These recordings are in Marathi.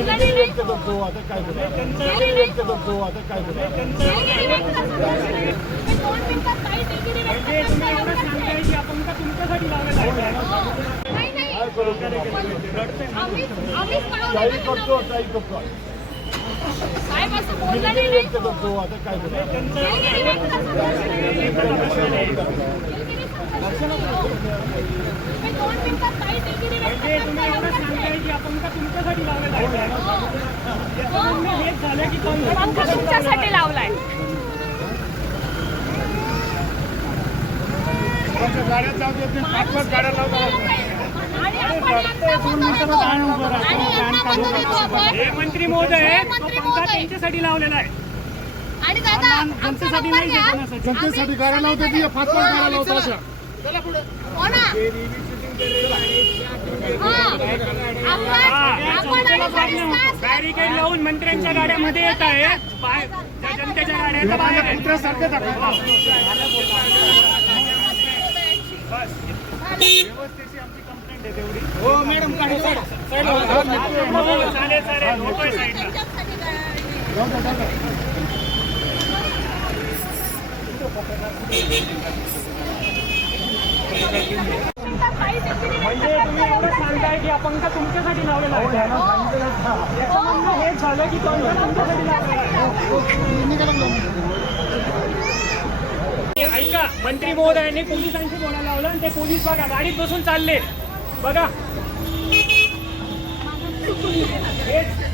दिलगिरी व्यक्त करतो. आता काय करू, दिलगिरी व्यक्त करतो. आता काय करू, दिलगिरी व्यक्त करतो. 2 मिनिटात काही दिलगिरी व्यक्त करता एवढं सांगताय की आपण का तुमच्यासाठी लावलेलं आहे. नाही नाही काय करू, आम्हीच काही करतो, काही करतो. साहेब असं बोललं दिलगिरी नाही. व्यक्त करतो. आता काय करू, दिलगिरी व्यक्त करतो. दिलगिरी करतो. 2 मिनिटात काही दिलगिरी व्यक्त करता एवढं सांगताय की आपण का तुमच्यासाठी लावलेलं आहे. हेच झालं की पंखा तुमच्यासाठी लावलाय. गाड्यात जाऊ देत नाही, पाच गाड्या लावतात. हे मंत्री महोदय पंखा त्यांच्यासाठी लावलेला आहे. आणि दादा जनतेसाठी नाही, जनतेसाठी गाड्या लावतात, पाच गाड्या लावतात अशा. हो ना बॅरिकेड लावून मंत्र्यांच्या गाड्यामध्ये येत आहे. जनतेच्या गाड्या बाहेर आहेत. कुत्र्यासारखे दाखवतात. व्यवस्थेची आमची कंप्लेंट आहे तेवढी. हो मॅडम, चालेल चालेल, होतोय साईडला. म्हणजे तुम्ही एवढं सांगताय की आपण का तुमच्यासाठी लावलेला आहे. हेच झालं की तुमच्यासाठी लावलेला आहे. ऐका, मंत्री महोदयांनी पोलिसांशी बोलायला लावलं आणि ते पोलीस बघा गाडीत बसून चालले. बघा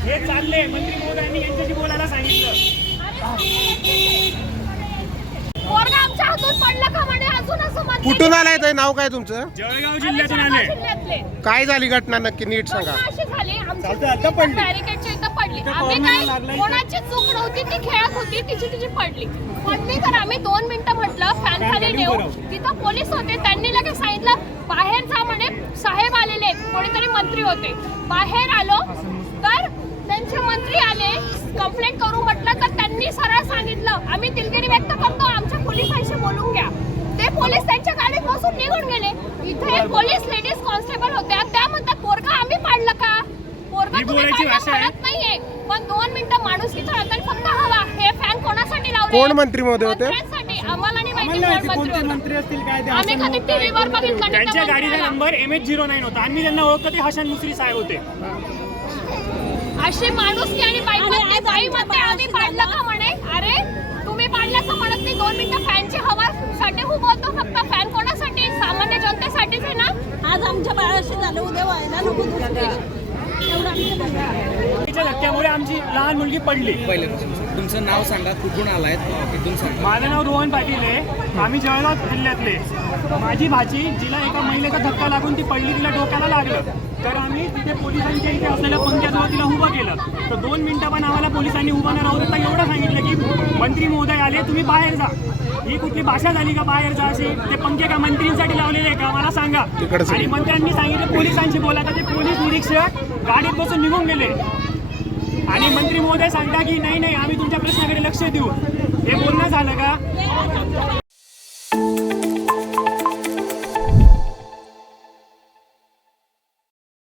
हे चालले, मंत्री महोदयांनी यांच्याशी बोलायला सांगितलं. पोरगा आमच्या हातून पडलं का म्हणे अजून असं म्हणते. कुठून आलाय ते नाव काय तुमचं? जळगाव जिल्ह्यातून आले. जिल्ह्यातले. काय झाली घटना नक्की नीट सांगा. अशी झाली आमच्या बॅरिकेडच्या इथं पडली. आम्ही काय कोणाची चूक नव्हती, ती खेळत होती, तिची पडली तर आम्ही 2 मिनिटं म्हटलं फॅन खाली नेऊ. तिथं पोलीस होते, त्यांनी लगेच सांगितलं बाहेर जा म्हणे, साहेब आलेले, कोणीतरी मंत्री होते. बाहेर आलो तर त्यांचे मंत्री आले, कंप्लेंट करू म्हटलं तर त्यांनी सरळ सांगितलं आम्ही दिलगिरी व्यक्त करतो, आमच्या पोलिसांशी बोलून घ्या. ते पोलीस त्यांच्या गाडीत बसून निघून गेले. इथे एक पोलीस लेडीज कॉन्स्टेबल होत्या, त्या म्हणतात पोरगा आम्ही पाडलं का, पोरगा तुम्ही पाडत नाहीये. पण 2 मिनिटं माणूस इथं राहतात, फक्त हवा. हे फॅन कोणासाठी लावले? कोण मंत्री महोदय होते? आम्हाला नाही माहिती कोण मंत्री असतील काय ते. आम्ही कधी टीव्हीवर बघितलं. त्यांच्या गाडीचा नंबर MH09 होता. आम्ही त्यांना ओळखतो, ते हसन मुसरी साहेब होते. अशी माणुसकी आणि बाई म्हणते आम्ही पाडलं का म्हणे. अरे तुम्ही पाडल्याचं म्हणत नाही. 2 मिनिटं फॅनची हवा साठी बोलतो. फक्त फॅन कोणासाठी? सामान्य जनतेसाठीच आहे ना. आज आमच्या बाळाशी झालं, उद्या व्हायला नको. तिच्या धक्क्यामुळे आमची लहान मुलगी पडली. पहिल्यापासून तुमचं नाव सांगा, कुठून आलायत, कुठून सांगा. माझं नाव रोहन पाटील आहे. आम्ही जळगाव जिल्ह्यातले. माझी भाची, जिला एका महिलेचा धक्का लागून ती पडली, तिला डोक्याला लागलं. तर आम्ही तिथे पोलिसांच्या इथे असलेल्या पंख्याजवळ तिला उभं केलं. तर 2 मिनिटं पण आम्हाला पोलिसांनी उभं न राहू देता एवढं सांगितलं की मंत्री महोदय आले, तुम्ही बाहेर जा. ही कुठली भाषा झाली का बाहेर जा अशी? ते पंखे का मंत्रींसाठी लावलेले का मला सांगा. आणि मंत्र्यांनी सांगितलं पोलिसांशी बोला, तर ते पोलीस निरीक्षक गाडीत बसून निघून गेले. आणि मंत्री महोदय सांगता की नाही आम्ही तुमच्या प्रश्नाकडे लक्ष देऊ. हे बोलणं झालं का?